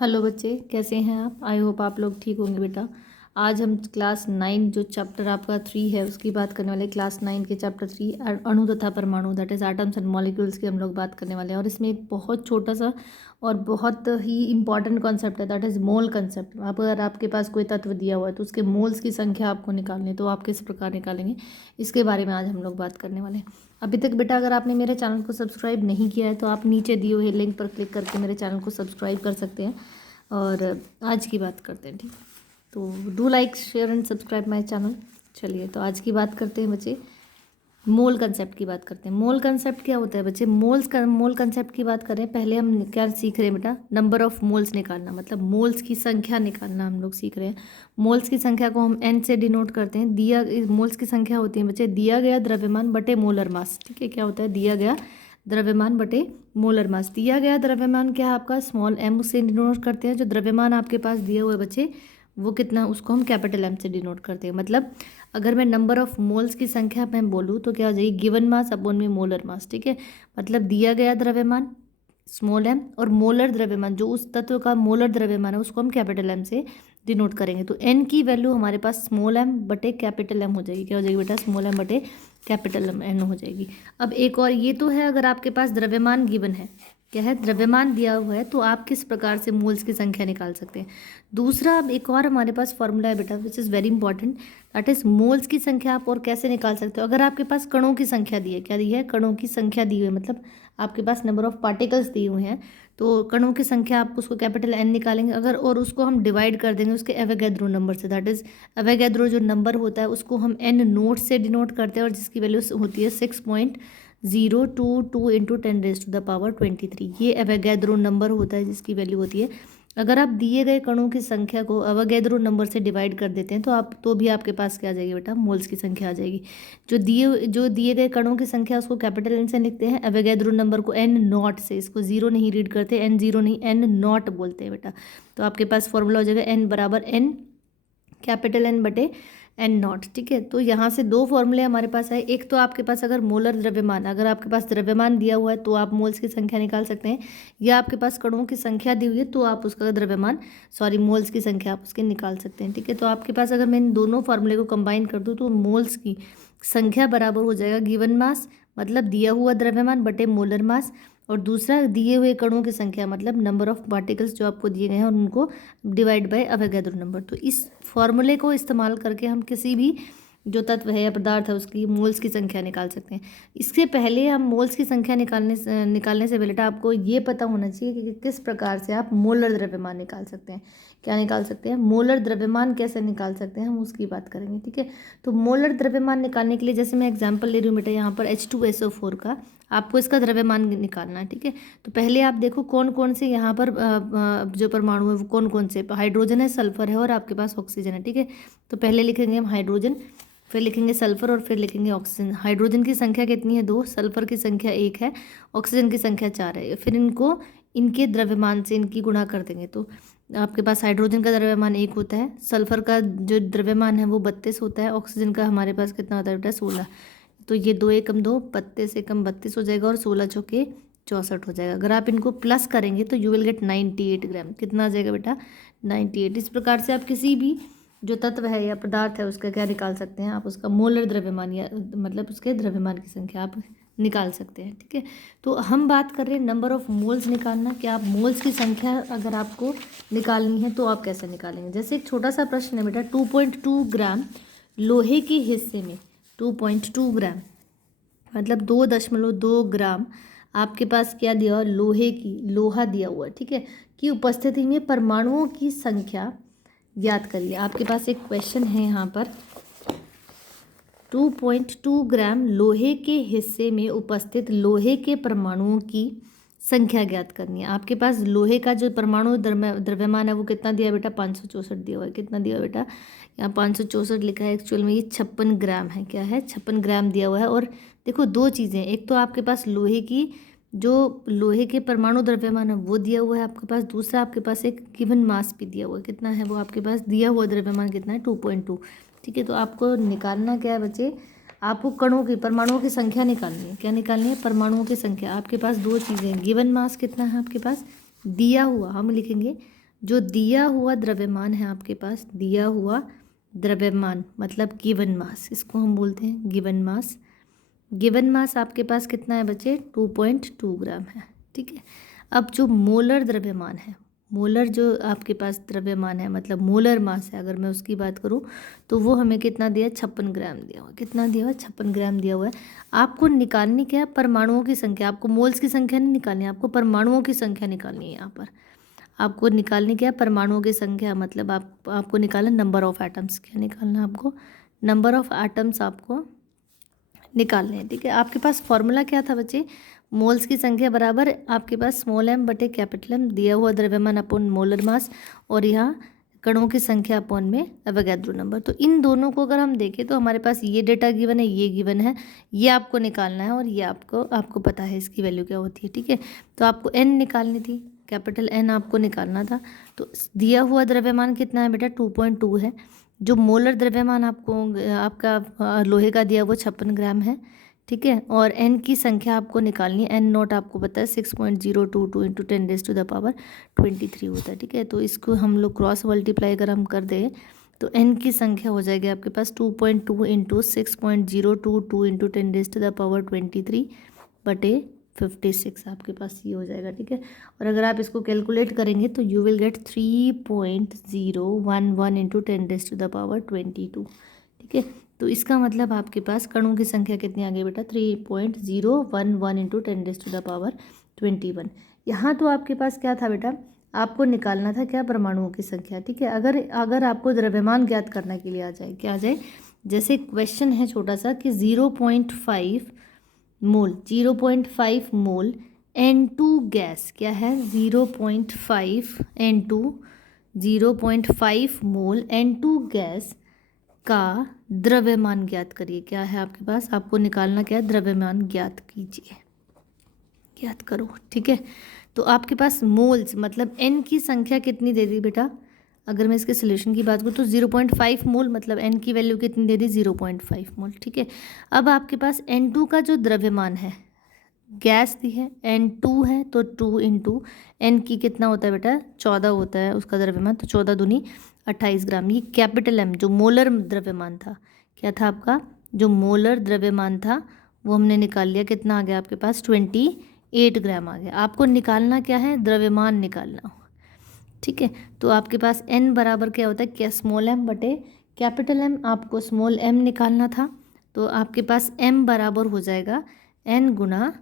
Hello बच्चे, कैसे हैं आप? आई होप आप लोग ठीक होंगे बेटा। आज हम क्लास 9 जो चैप्टर आपका 3 है उसकी बात करने वाले। क्लास 9 के चैप्टर 3 अणु तथा परमाणु, that is atoms and molecules की हम लोग बात करने वाले हैं। और इसमें एक बहुत छोटा सा और बहुत ही इंपॉर्टेंट कॉन्सेप्ट है, दैट इज़ मोल कंसेप्ट। आप अगर आपके पास कोई तत्व दिया हुआ है तो उसके मोल्स की संख्या आपको निकालनी है, तो आप किस प्रकार निकालेंगे, इसके बारे में आज हम लोग बात करने वाले हैं। अभी तक बेटा अगर आपने मेरे चैनल को सब्सक्राइब नहीं किया है तो आप नीचे दिए हुए लिंक पर क्लिक करके मेरे चैनल को सब्सक्राइब कर सकते हैं। और आज की बात करते हैं, ठीक। तो do like share and subscribe my channel. चलिए, तो आज की बात करते हैं बच्चे, मोल कंसेप्ट की बात करते हैं। मोल कंसेप्ट क्या होता है बच्चे? मोल कंसेप्ट की बात करें, पहले हम क्या सीख रहे हैं बेटा? नंबर ऑफ मोल्स निकालना, मतलब मोल्स की संख्या निकालना हम लोग सीख रहे हैं। मोल्स की संख्या को हम एन से डिनोट करते हैं। दिया मोल्स की संख्या होती है बच्चे दिया गया द्रव्यमान बटे मोलर मास, ठीक है। क्या होता है? दिया गया द्रव्यमान बटे मोलर मास। दिया गया द्रव्यमान क्या है आपका? स्मॉल एम से डिनोट करते हैं। जो द्रव्यमान आपके पास दिया हुआ है बच्चे वो कितना, उसको हम कैपिटल एम से डिनोट करते हैं। मतलब अगर मैं नंबर ऑफ मोल्स की संख्या मैं बोलूँ तो क्या हो जाएगी? गिवन मास अपॉन में मोलर मास, ठीक है। मतलब दिया गया द्रव्यमान स्मॉल एम और मोलर द्रव्यमान, जो उस तत्व का मोलर द्रव्यमान है उसको हम कैपिटल एम से डिनोट करेंगे। तो एन की वैल्यू हमारे पास स्मॉल एम बटे कैपिटल एम हो जाएगी। क्या हो जाएगी बेटा? स्मॉल एम बटे कैपिटल एन हो जाएगी। अब एक और ये तो है अगर आपके पास द्रव्यमान गिवन है, क्या है? द्रव्यमान दिया हुआ है तो आप किस प्रकार से मोल्स की संख्या निकाल सकते हैं। दूसरा, अब एक और हमारे पास फॉर्मूला है बेटा which is very important, that is moles की संख्या आप और कैसे निकाल सकते हो। अगर आपके पास कणों की संख्या दी है, क्या दी है? कणों की संख्या दी हुई है, मतलब आपके पास नंबर ऑफ पार्टिकल्स दिए हुए हैं, तो कणों की संख्या आप उसको कैपिटल एन निकालेंगे अगर, और उसको हम डिवाइड कर देंगे उसके एवोगैड्रो नंबर से। दैट इज एवोगैड्रो जो नंबर होता है उसको हम एन नोट से डिनोट करते हैं और जिसकी वैल्यू होती है 6.022 इंटू 10⁻23। ये एवोगैड्रो नंबर होता है जिसकी वैल्यू होती है। अगर आप दिए गए कणों की संख्या को एवोगैड्रो नंबर से डिवाइड कर देते हैं तो भी आपके पास क्या आ जाएगी बेटा? मोल्स की संख्या आ जाएगी। जो दिए गए कणों की संख्या उसको कैपिटल एन से लिखते हैं, एवोगैड्रो नंबर को एन नॉट से, इसको जीरो नहीं रीड करते, एन जीरो नहीं एन नॉट बोलते हैं बेटा। तो आपके पास फॉर्मूला हो जाएगा एन बराबर एन कैपिटल एन बटे एन नॉट, ठीक है। तो यहाँ से दो फॉर्मूले हमारे पास है। एक तो आपके पास अगर मोलर द्रव्यमान, अगर आपके पास द्रव्यमान दिया हुआ है तो आप मोल्स की संख्या निकाल सकते हैं, या आपके पास कणों की संख्या दी हुई है तो आप उसका द्रव्यमान मोल्स की संख्या आप उसके निकाल सकते हैं, ठीक है। तो आपके पास अगर मैं इन दोनों फॉर्मूले को कंबाइन कर दूँ तो मोल्स की संख्या बराबर हो जाएगा गिवन मास, मतलब दिया हुआ द्रव्यमान बटे मोलर मास, और दूसरा दिए हुए कणों की संख्या मतलब नंबर ऑफ पार्टिकल्स जो आपको दिए गए हैं और उनको डिवाइड बाय एवोगैड्रो नंबर। तो इस फॉर्मूले को इस्तेमाल करके हम किसी भी जो तत्व है या पदार्थ है उसकी मोल्स की संख्या निकाल सकते हैं। इसके पहले हम मोल्स की संख्या निकालने से पहले आपको ये पता होना चाहिए कि किस प्रकार से आप मोलर द्रव्यमान निकाल सकते हैं। क्या निकाल सकते हैं? मोलर द्रव्यमान कैसे निकाल सकते हैं, हम उसकी बात करेंगे, ठीक है। तो मोलर द्रव्यमान निकालने के लिए जैसे मैं एग्जाम्पल ले रही हूँ बेटा, यहाँ पर H2SO4 का आपको इसका द्रव्यमान निकालना है, ठीक है। तो पहले आप देखो कौन कौन से यहाँ पर जो परमाणु है वो कौन कौन से, हाइड्रोजन है, सल्फर है और आपके पास ऑक्सीजन है, ठीक है। तो पहले लिखेंगे हम हाइड्रोजन, फिर लिखेंगे सल्फर और फिर लिखेंगे ऑक्सीजन। हाइड्रोजन की संख्या कितनी है? 2, सल्फर की संख्या 1 है, ऑक्सीजन की संख्या 4 है। फिर इनको इनके द्रव्यमान से इनकी गुणा कर देंगे तो आपके पास हाइड्रोजन का द्रव्यमान 1 होता है, सल्फर का जो द्रव्यमान है वो 32 होता है, ऑक्सीजन का हमारे पास कितना होता है बेटा? 16। तो ये 2 एकम 2, 32 एकम 32 हो जाएगा और 16 चौके 64 हो जाएगा। अगर आप इनको प्लस करेंगे तो यू विल गेट 98 ग्राम। कितना आ जाएगा बेटा? 98। इस प्रकार से आप किसी भी जो तत्व है या पदार्थ है उसका क्या निकाल सकते हैं? आप उसका मोलर द्रव्यमान या मतलब उसके द्रव्यमान की संख्या आप निकाल सकते हैं, ठीक है। तो हम बात कर रहे हैं नंबर ऑफ मोल्स निकालना। क्या आप मोल्स की संख्या अगर आपको निकालनी है तो आप कैसे निकालेंगे? जैसे एक छोटा सा प्रश्न है बेटा, 2.2 ग्राम लोहे के हिस्से में 2.2 ग्राम मतलब 2.2 ग्राम आपके पास क्या दिया हुआ? लोहा दिया हुआ, ठीक है, की उपस्थिति में परमाणुओं की संख्या ज्ञात करिए। आपके पास एक क्वेश्चन है यहाँ पर, 2.2 ग्राम लोहे के हिस्से में उपस्थित लोहे के परमाणुओं की संख्या ज्ञात करनी है। आपके पास लोहे का जो परमाणु द्रव्यमान है वो कितना दिया बेटा? 564 दिया हुआ है। कितना दिया बेटा? यहाँ 564 लिखा है, एक्चुअल में ये 56 ग्राम है। क्या है? 56 ग्राम दिया हुआ है। और देखो दो चीज़ें, एक तो आपके पास लोहे के परमाणु द्रव्यमान है वो दिया हुआ है आपके पास, दूसरा आपके पास एक गिवन मास भी दिया हुआ है। कितना है वो आपके पास दिया हुआ द्रव्यमान? कितना है? 2.2, ठीक है। तो आपको निकालना क्या है बच्चे? आपको परमाणुओं की संख्या निकालनी है। क्या निकालनी है? परमाणुओं की संख्या। आपके पास दो चीज़ें हैं, गिवन मास कितना है आपके पास दिया हुआ, हम लिखेंगे जो दिया हुआ द्रव्यमान है आपके पास, दिया हुआ द्रव्यमान मतलब गिवन मास, इसको हम बोलते हैं गिवन मास। गिवन मास आपके पास कितना है बच्चे? 2.2 ग्राम है। ठीक है, अब जो मोलर द्रव्यमान है, मोलर जो आपके पास द्रव्यमान है मतलब मोलर मास है, अगर मैं उसकी बात करूं तो वो हमें कितना दिया? 56 ग्राम दिया हुआ। कितना दिया हुआ? 56 ग्राम दिया हुआ है। आपको निकालनी क्या है? परमाणुओं की संख्या। आपको मोल्स की संख्या नहीं निकालनी है, आपको परमाणुओं की संख्या निकालनी है। यहाँ पर आपको निकालनी क्या है? परमाणुओं की संख्या, मतलब आपको निकालना नंबर ऑफ एटम्स। क्या निकालना है आपको? नंबर ऑफ एटम्स आपको निकालने हैं। ठीक है, आपके पास फॉर्मूला क्या था बच्चे? मोल्स की संख्या बराबर आपके पास स्मॉल एम बटे कैपिटल एम, दिया हुआ द्रव्यमान अपॉन मोलर मास, और यहाँ कणों की संख्या अपॉन में एवोगैड्रो नंबर। तो इन दोनों को अगर हम देखें तो हमारे पास ये डेटा गिवन है, ये गिवन है, ये आपको निकालना है, और ये आपको पता है इसकी वैल्यू क्या होती है। ठीक है, तो आपको एन निकालनी थी, कैपिटल एन आपको निकालना था। तो दिया हुआ द्रव्यमान कितना है बेटा? 2.2 है। जो मोलर द्रव्यमान आपका लोहे का दिया वो 56 ग्राम है। ठीक है, और एन की संख्या आपको निकालनी है। एन नॉट आपको पता है 6.022 इंटू 10⁻23 होता है। ठीक है, तो इसको हम लोग क्रॉस मल्टीप्लाई अगर हम कर दें तो एन की संख्या हो जाएगी आपके पास 2.2 इंटू 6.022 इंटू 10⁻23 बटे 56 आपके पास ये हो जाएगा। ठीक है, और अगर आप इसको कैलकुलेट करेंगे तो यू विल गेट 3.011 इंटू 10⁻22। ठीक है, तो इसका मतलब आपके पास कणों की संख्या कितनी आ गई बेटा? 3.011 इंटू 10⁻21। यहाँ तो आपके पास क्या था बेटा? आपको निकालना था क्या? परमाणुओं की संख्या। ठीक है, अगर आपको द्रव्यमान ज्ञात करने के लिए आ जाए, क्या आ जाए? जैसे क्वेश्चन है छोटा सा कि 0.5 मोल, 0.5 मोल N2 गैस, क्या है? 0.5 N2, 0.5 मोल N2 गैस का द्रव्यमान ज्ञात करिए। क्या है आपके पास? आपको निकालना क्या है? द्रव्यमान ज्ञात कीजिए, ज्ञात करो। ठीक है, तो आपके पास मोल्स मतलब N की संख्या कितनी दे दी बेटा? अगर मैं इसके सोल्यूशन की बात करूँ तो 0.5 मोल मतलब N की वैल्यू कितनी दे दी? 0.5 मोल। ठीक है, अब आपके पास N2 का जो द्रव्यमान है, गैस दी है, N2 है तो 2 इंटू एन की कितना होता है बेटा? 14 होता है उसका द्रव्यमान, तो 14 दूनी 28 ग्राम। ये कैपिटल एम जो मोलर द्रव्यमान था, क्या था आपका? जो मोलर द्रव्यमान था वो हमने निकाल लिया। कितना आ गया आपके पास? 28 ग्राम आ गया। आपको निकालना क्या है? द्रव्यमान निकालना। ठीक है, तो आपके पास n बराबर क्या होता है? क्या? स्मॉल m बटे कैपिटल M। आपको स्मॉल m निकालना था, तो आपके पास m बराबर हो जाएगा n गुना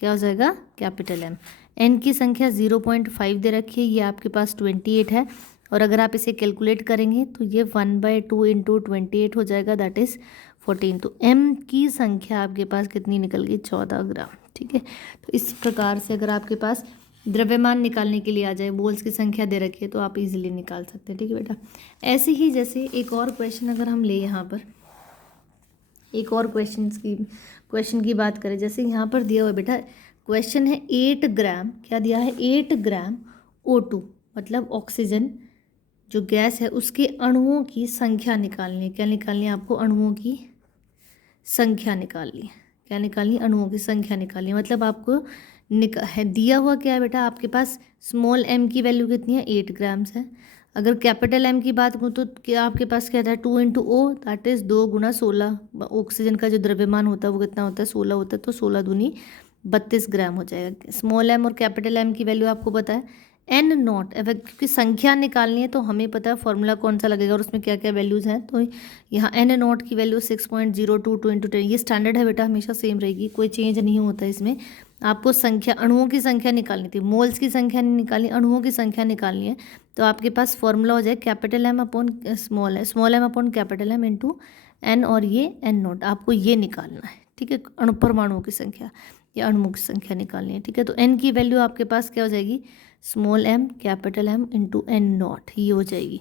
क्या हो जाएगा? Capital M। n की संख्या 0.5 दे रखी है, ये आपके पास 28 है, और अगर आप इसे कैलकुलेट करेंगे तो ये 1/2 इंटू 28 हो जाएगा, दैट इज़ 14। तो m की संख्या आपके पास कितनी निकल गई? 14 ग्राम। ठीक है, तो इस प्रकार से अगर आपके पास द्रव्यमान निकालने के लिए आ जाए, मोल्स की संख्या दे रखी है, तो आप इजीली निकाल सकते हैं। ठीक है बेटा, ऐसे ही जैसे एक और क्वेश्चन अगर हम ले, यहाँ पर एक और क्वेश्चन की बात करें, जैसे यहाँ पर दिया हुआ है बेटा, क्वेश्चन है 8 ग्राम, क्या दिया है? 8 ग्राम O2 मतलब ऑक्सीजन जो गैस है उसके अणुओं की संख्या निकालनी है। क्या निकालनी है आपको? अणुओं की संख्या निकालनी है। क्या निकालनी? अणुओं की संख्या निकालनी है। मतलब आपको दिया हुआ क्या है बेटा? आपके पास स्मॉल m की वैल्यू कितनी है? 8 ग्राम्स है। अगर कैपिटल M की बात करूँ तो क्या आपके पास क्या था? 2 इंटू ओ, दैट इज़ 2 गुना 16। ऑक्सीजन का जो द्रव्यमान होता है वो कितना होता है? 16 होता है, तो 16 दूनी 32 ग्राम हो जाएगा। स्मॉल m और कैपिटल M की वैल्यू आपको पता है। एन नॉट, क्योंकि संख्या निकालनी है तो हमें पता है फॉर्मूला कौन सा लगेगा और उसमें क्या क्या वैल्यूज़ हैं। तो यहाँ एन नॉट की वैल्यू 6.022 इंटू 10, ये स्टैंडर्ड है बेटा, हमेशा सेम रहेगी, कोई चेंज नहीं होता है इसमें। आपको संख्या, अणुओं की संख्या निकालनी थी, मोल्स की संख्या नहीं निकालनी, अणुओं की संख्या निकालनी है। तो आपके पास फॉर्मूला हो जाए capital M upon small m upon capital M into N, और ये एन नॉट आपको ये निकालना है। ठीक है, परमाणुओं की संख्या या अणुओं की संख्या निकालनी है। ठीक है, तो एन की वैल्यू आपके पास क्या हो जाएगी? Small m capital M into N not, ये हो जाएगी।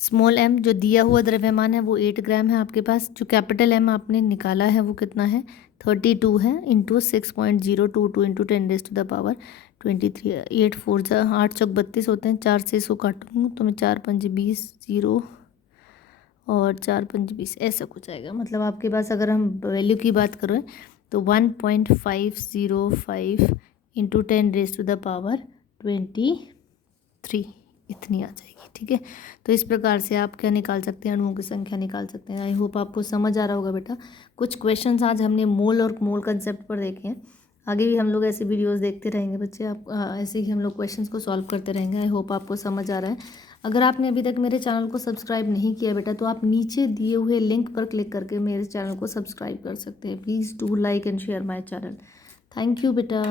स्मॉल m जो दिया हुआ द्रव्यमान है वो 8 ग्राम है आपके पास, जो कैपिटल M आपने निकाला है वो कितना है? 32 है, इंटू 6.022 इंटू 10⁻23। 8 4 8 चौक 32 होते हैं, 4 से इसको काटूंगा तो मैं 4 5 20 0 और 4 5 20 ऐसा कुछ आएगा। मतलब आपके पास अगर हम वैल्यू की बात करें तो 1.505 इंटू 10⁻23 इतनी आ जाएगी। ठीक है, तो इस प्रकार से आप क्या निकाल सकते हैं, अणुओं की संख्या निकाल सकते हैं। आई होप आपको समझ आ रहा होगा बेटा। कुछ क्वेश्चंस आज हमने मोल और मोल कंसेप्ट पर देखे हैं, आगे भी हम लोग ऐसे वीडियोस देखते रहेंगे बच्चे। आप ऐसे ही हम लोग क्वेश्चंस को सॉल्व करते रहेंगे। आई होप आपको समझ आ रहा है। अगर आपने अभी तक मेरे चैनल को सब्सक्राइब नहीं किया बेटा, तो आप नीचे दिए हुए लिंक पर क्लिक करके मेरे चैनल को सब्सक्राइब कर सकते हैं। Please do like and share my channel. Thank you बेटा।